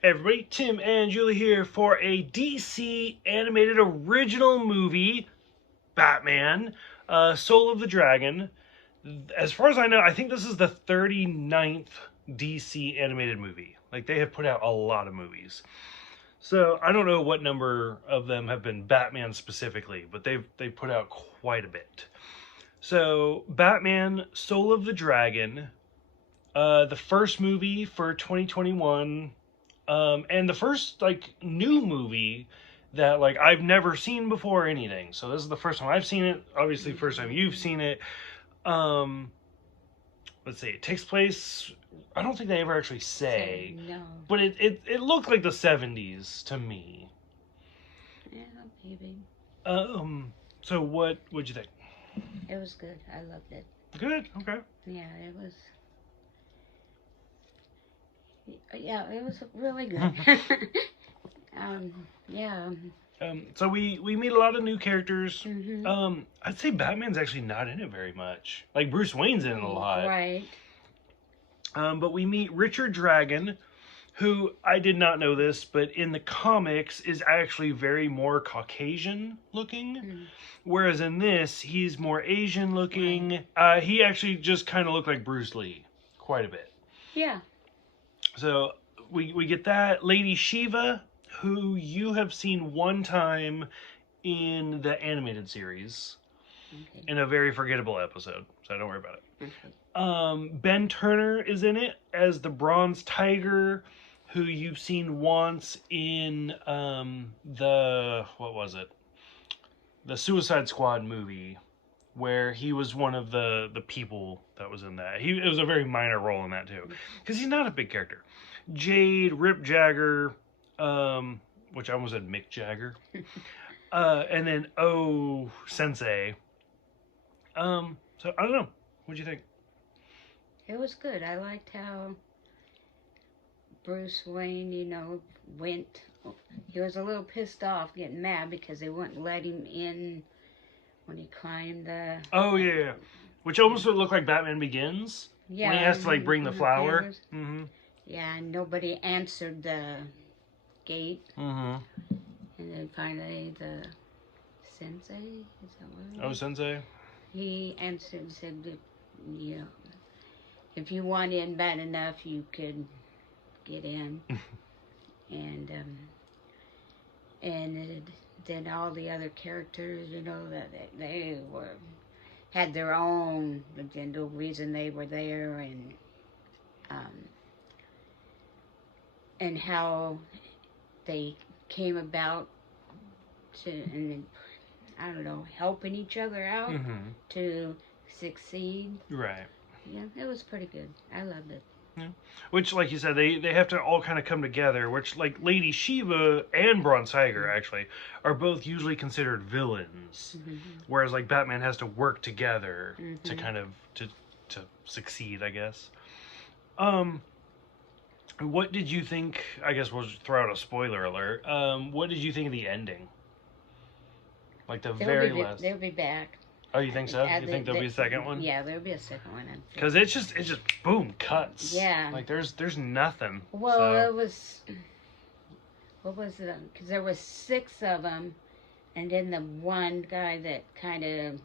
Everybody, Tim and Julie here for a DC animated original movie, Batman, Soul of the Dragon. As far as I know, I think this is the 39th DC animated movie. Like, they have put out a lot of movies. So, I don't know what number of them have been Batman specifically, but they've put out quite a bit. So, Batman, Soul of the Dragon, the first movie for 2021, and the first new movie that I've never seen before or anything. So this is the first time I've seen it. Obviously, first time you've seen it. Um, let's see. It takes place. I don't think they ever actually say. No. But it looked like the 70s to me. Yeah, maybe. So what'd you think? It was good. I loved it. Good. Okay. Yeah, it was. Yeah, it was really good. Yeah. So we meet a lot of new characters. Mm-hmm. I'd say Batman's actually not in it very much. Like Bruce Wayne's in it a lot. Right. But we meet Richard Dragon, who I did not know this, but in the comics is actually very more Caucasian looking. Mm. Whereas in this, he's more Asian looking. He actually just kind of looked like Bruce Lee quite a bit. Yeah. So we get that. Lady Shiva, who you have seen one time in the animated series, Okay. in a very forgettable episode, so don't worry about it. Okay. Ben Turner is in it as the Bronze Tiger, who you've seen once in what was it? The Suicide Squad movie, where he was one of the people that was in that. It was a very minor role in that too, because he's not a big character. Jade, Rip Jagger, which I almost said Mick Jagger, and then O Sensei. So I don't know. What'd you think? It was good. I liked how Bruce Wayne, went. He was a little pissed off, getting mad because they wouldn't let him in when he climbed the. Oh yeah. Which almost would look like Batman Begins. Yeah. When he has to bring the flower. Mm-hmm. Yeah, and nobody answered the gate. Mm-hmm. And then finally the sensei, is that what it Oh was? Sensei. He answered and said that, if you want in bad enough, you could get in. Then all the other characters, that they had their own agenda, reason they were there, and how they came about and I don't know, helping each other out to succeed. Right. Yeah, it was pretty good. I loved it. Yeah. Which, like you said, they have to all kind of come together. Which, like Lady Shiva and Bronze Tiger, actually, are both usually considered villains. Whereas, like Batman has to work together to kind of to succeed, I guess. What did you think? I guess we'll just throw out a spoiler alert. What did you think of the ending? Like the very last. They'll be back. Oh, you think so? You think there'll be a second one? Yeah, there'll be a second one. Because it's just boom, cuts. Yeah. Like there's nothing. Well, so. it was. What was it? Because there was 6 of them, and then the one guy that kind of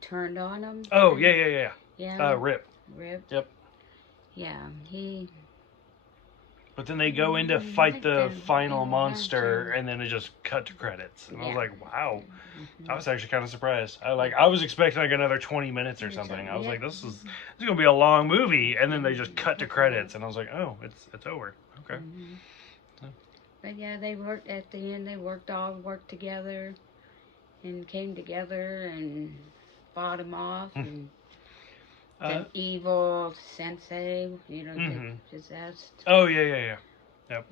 turned on them. Oh yeah. Yeah. Rip. Yep. Yeah, he. But then they go in to fight the final monster, and then it just cut to credits. And I was like, wow. I was actually kind of surprised. I was expecting like another 20 minutes or something. I was like, this is gonna be a long movie, and then they just cut to credits, and I was like, oh, it's over. Okay. So. But yeah, they worked at the end. They all worked together, and came together and fought him off. And the evil sensei, possessed. Oh yeah. Yep.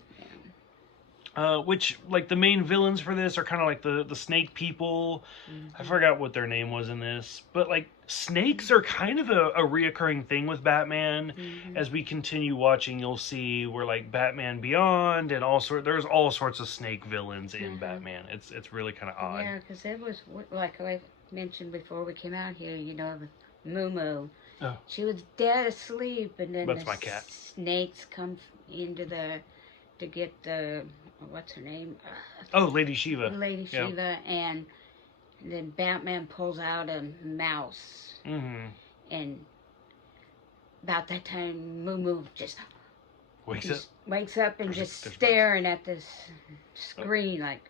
Which, like, the main villains for this are kind of like the snake people. I forgot what their name was in this. But, like, snakes are kind of a reoccurring thing with Batman. As we continue watching, you'll see where, like, Batman Beyond and there's all sorts of snake villains in Batman. It's really kind of odd. Yeah, because it was, like I mentioned before we came out here, Moo Moo. Oh. She was dead asleep, and then That's the my cat. snakes come into to get the, what's her name? Oh, Lady Shiva. Lady Yeah. Shiva, and then Batman pulls out a mouse, Mm-hmm. and about that time, Moo just Wakes up. wakes up and There's just there's staring at this screen like,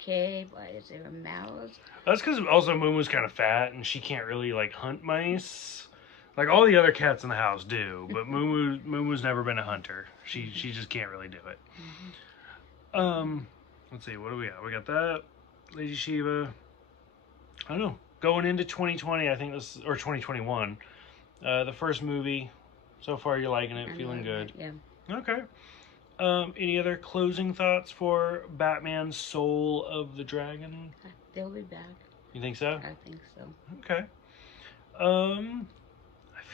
okay, why is there a mouse? That's because also Moon's kind of fat and she can't really like hunt mice. Like all the other cats in the house do, but Moon's never been a hunter. She just can't really do it. Let's see, what do we got? We got that Lady Shiva. I don't know. Going into 2020, I think this or 2021, the first movie. So far, you're liking it, feeling good. Yeah. Okay. Any other closing thoughts for Batman: Soul of the Dragon? They'll be back. You think so? I think so. Okay. I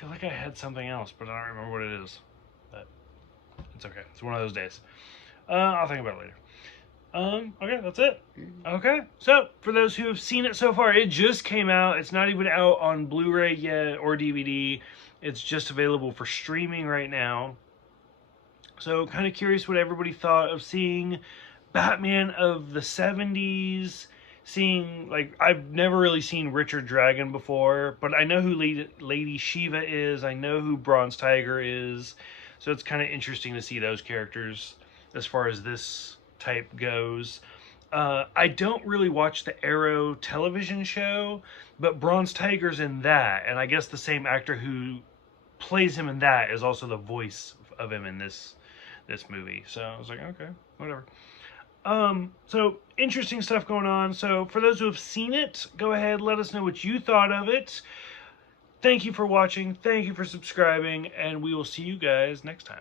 feel like I had something else, but I don't remember what it is. But it's okay. It's one of those days. I'll think about it later. Okay, that's it. Okay, so for those who have seen it so far, it just came out. It's not even out on Blu-ray yet or DVD. It's just available for streaming right now. So kind of curious what everybody thought of seeing Batman of the 70s. Seeing, like, I've never really seen Richard Dragon before, but I know who Lady Shiva is. I know who Bronze Tiger is. So it's kind of interesting to see those characters as far as this type goes. I don't really watch the Arrow television show, but Bronze Tiger's in that, and I guess the same actor who plays him in that is also the voice of him in this movie. So I was like, okay, whatever. So interesting stuff going on. So for those who have seen it, go ahead, let us know what you thought of it. Thank you for watching. Thank you for subscribing, and we will see you guys next time.